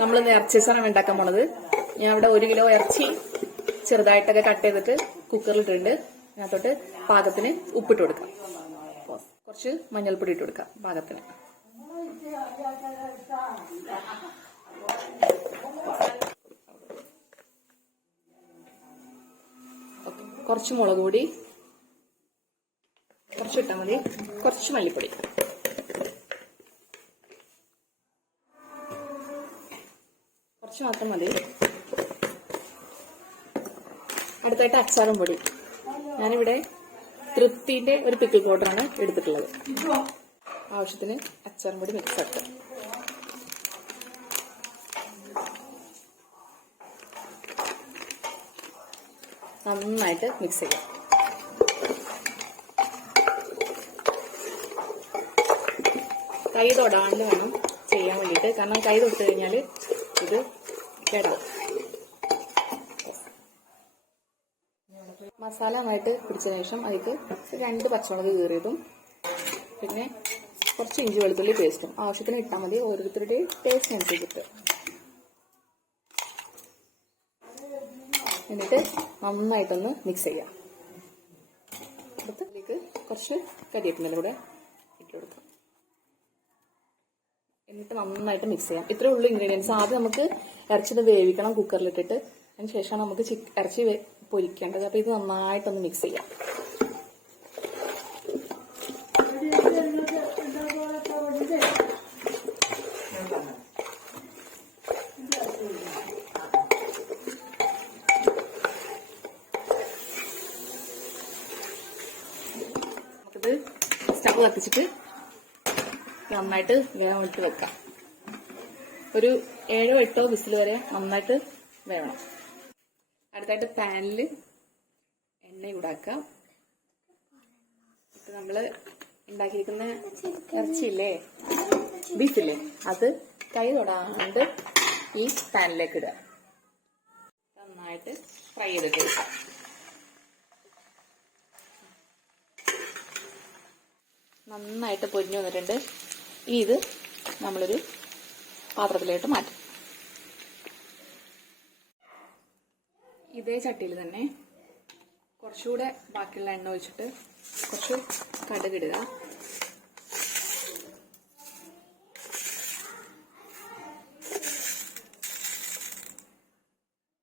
നമ്മളിന്ന് ഇറച്ചി സാധനം ഉണ്ടാക്കാൻ പോണത്. ഞാൻ ഇവിടെ 1 കിലോ ഇറച്ചി ചെറുതായിട്ടൊക്കെ കട്ട് ചെയ്തിട്ട് കുക്കറിലിട്ടിട്ടുണ്ട്. അതിനകത്തോട്ട് പാകത്തിന് ഉപ്പിട്ട് കൊടുക്കാം. കുറച്ച് മഞ്ഞൾപ്പൊടി ഇട്ട് കൊടുക്കാം പാകത്തിന്. കുറച്ച് മുളക് പൊടി കുറച്ച് ഇട്ടാൽ മതി. കുറച്ച് മല്ലിപ്പൊടി, കുറച്ച് മാത്രം മതി. അടുത്തായിട്ട് അച്ചാറും പൊടി. ഞാനിവിടെ തൃപ്തിന്റെ ഒരു പിക്കിൾ പൗഡറാണ് എടുത്തിട്ടുള്ളത്. ആവശ്യത്തിന് അച്ചാറും പൊടി മിക്സ് ആക്കുക. നന്നായിട്ട് മിക്സ് ചെയ്യാം. കൈ തൊടാണ്ട് വേണം ചെയ്യാൻ വേണ്ടിയിട്ട്. കാരണം കൈ തൊട്ട് കഴിഞ്ഞാൽ ഇത് കേടാവും. മസാല നന്നായിട്ട് പിടിച്ചതിന് ശേഷം അതിലേക്ക് 2 പച്ചമുളക് കീറിയതും പിന്നെ കുറച്ച് ഇഞ്ചി വെളുത്തുള്ളി പേസ്റ്റും ആവശ്യത്തിന് ഇട്ടാൽ മതി. ഓരോരുത്തരുടെയും ടേസ്റ്റിനനുസരിച്ചിട്ട്. എന്നിട്ട് നന്നായിട്ടൊന്ന് മിക്സ് ചെയ്യാം. അതിലേക്ക് കുറച്ച് കരിവേപ്പില കൂടെ ഇട്ട് കൊടുക്കാം. എന്നിട്ട് നന്നായിട്ട് മിക്സ് ചെയ്യാം. ഇത്രേ ഉള്ളൂ ഇൻഗ്രീഡിയൻസ്. ആദ്യം നമുക്ക് ഇറച്ചി വേവിക്കണം കുക്കറിലിട്ടിട്ട്. അതിന് ശേഷമാണ് നമുക്ക് ഇറച്ചി പൊരിക്കേണ്ടത്. അപ്പൊ ഇത് നന്നായിട്ടൊന്ന് മിക്സ് ചെയ്യാം. നമുക്കിത് സ്റ്റവ് കത്തിച്ചിട്ട് നന്നായിട്ട് വേഗം ഇട്ട് വെക്കാം. ഒരു 7-8 വിസിൽ വരെ നന്നായിട്ട് വേവണം. അടുത്തായിട്ട് പാനിൽ എണ്ണ ചൂടാക്കാം. ഇപ്പൊ നമ്മള് ഉണ്ടാക്കിയിരിക്കുന്ന ഇറച്ചിയില്ലേ, ബീഫില്ലേ, അത് കൈ തൊടാണ്ട് ഈ പാനിലേക്ക് ഇടുക. നന്നായിട്ട് ഫ്രൈ ചെയ്തിട്ട് എടുക്കാം. നന്നായിട്ട് പൊരിഞ്ഞു വന്നിട്ടുണ്ട്. ഇനി ഇത് നമ്മളൊരു പാത്രത്തിലോട്ട് മാറ്റും. ഇതേ ചട്ടിയിൽ തന്നെ കുറച്ചുകൂടെ ബാക്കിയുള്ള എണ്ണ ഒഴിച്ചിട്ട് കുറച്ച് കടുകിടുക.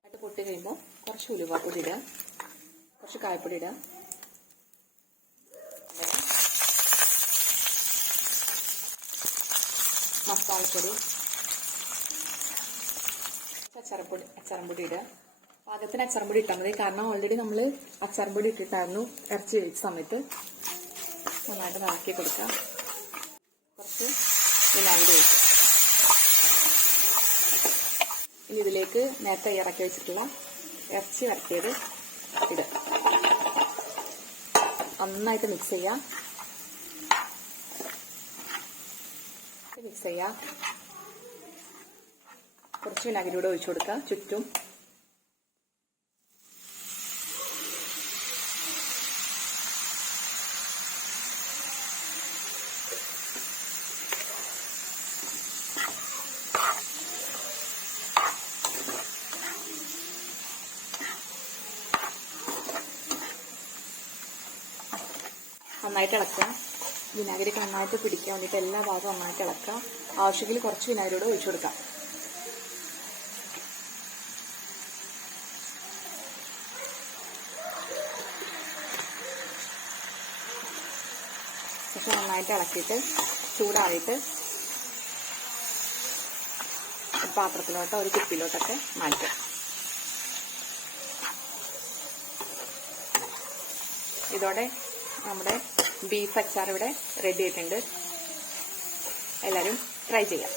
എന്നിട്ട് പൊട്ടി കഴിയുമ്പോൾ കുറച്ച് ഉലുവാപ്പൊടി ഇടുക, കുറച്ച് കായപ്പൊടി ഇടുക, മസാലപ്പൊടി, അച്ചാറപ്പൊടി ഇടുക. പാകത്തിന് അച്ചാറപ്പൊടി ഇട്ടാൽ മതി. കാരണം ഓൾറെഡി നമ്മൾ അച്ചാറപ്പൊടി ഇട്ടിട്ടായിരുന്നു ഇറച്ചി വേവിച്ച സമയത്ത്. നന്നായിട്ട് ഇളക്കി കൊടുക്കാം. കുറച്ച് വിനാഗിരി ഒഴിക്കുക. ഇനി ഇതിലേക്ക് നേരത്തെ ഇറക്കി വെച്ചിട്ടുള്ള ഇറച്ചി വരട്ടിയത് ഇടുക. നന്നായിട്ട് മിക്സ് ചെയ്യാം. കുറച്ച് വിനാഗിരി കൂടെ ഒഴിച്ചു കൊടുക്കുക ചുറ്റും. നന്നായിട്ട് ഇളക്കുക. വിനാഗിരിക്ക് നന്നായിട്ട് പിടിക്കാൻ വേണ്ടിയിട്ട് എല്ലാ ഭാഗവും നന്നായിട്ട് ഇളക്കാം. ആവശ്യമെങ്കിൽ കുറച്ച് വിനാഗിരിയോടെ ഒഴിച്ചു കൊടുക്കാം. പക്ഷെ നന്നായിട്ട് ഇളക്കിയിട്ട് ചൂടാറിയിട്ട് പാത്രത്തിലോട്ടോ ഒരു കുപ്പിയിലോട്ടൊക്കെ മാറ്റും. ഇതോടെ നമ്മുടെ ബീഫ് അച്ചാർ ഇവിടെ റെഡി ആയിട്ടുണ്ട്. എല്ലാവരും ട്രൈ ചെയ്യാം.